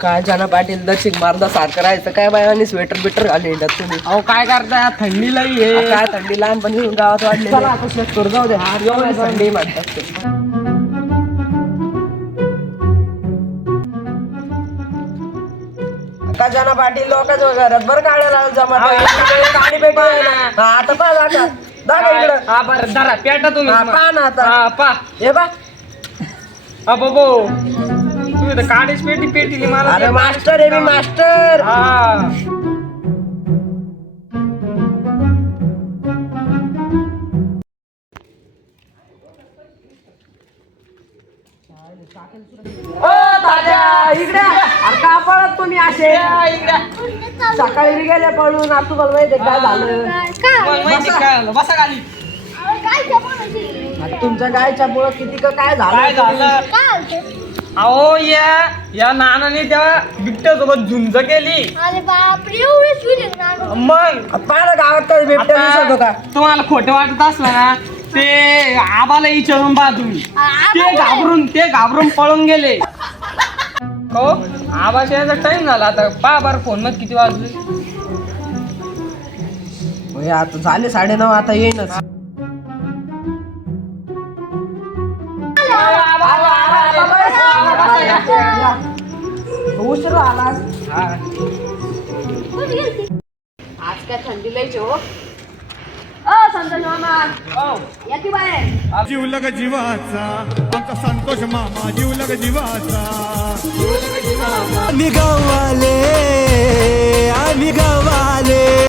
काय जाना पाटील दक्षिण मारदा सारखं राहायचं काय बायानी स्वेटर बिटर घालून येतात तुम्ही. अहो काय करताय थंडी लई आहे. काय थंडी लहानपणी गावात वाढली. चला आता शेत करू जाऊ दे. एवढी थंडी म्हणतात ते. का जाना पाटील लोकांच्या घरात बरं गाड्या जमा गाडी भेटी आता पहा दाखा दाखा इकडं. हा बरं धरा पेटा तुम्ही. हा, पहा ना आता. हा पा हे बा बाबो तुम्ही तर काडीच पेटीली मला. अरे मास्टर आहे मी मास्टर. हा ओ दादा इकडे. अरे का पळत तुम्ही असे सकाळी बी गेले पळून. आता तुम्हाला माहिती काय झालं. मग माहिती काय झालं? बसा खाली. आता तुमच्या गायच्या मुळे किती काय काय झालं. झालं? अहो या नानाने त्या बिबट्यासोबत झुंज केली. अरे बापरे एवढे स्वीट ना. मग पाहिलं गावात काय बिबट्या दिसत आता होता. तुम्हाला खोटं वाटत असलं ना ते आबाला विचारून पहा तुम्ही. ते घाबरून पळून गेले. हो आबाच्या याचा टाइम झाला. आता पहा बरं फोन मध्ये किती वाजले. म्हणजे आता झाले 9:30 आता येईनच. उशीर आला. आज काय थंडी लयच हो. संतोष मामा या की बाहेर. जीवलग जीवाचा आमचा संतोष मामा जीवलग जीवाचा. आम्ही गावाले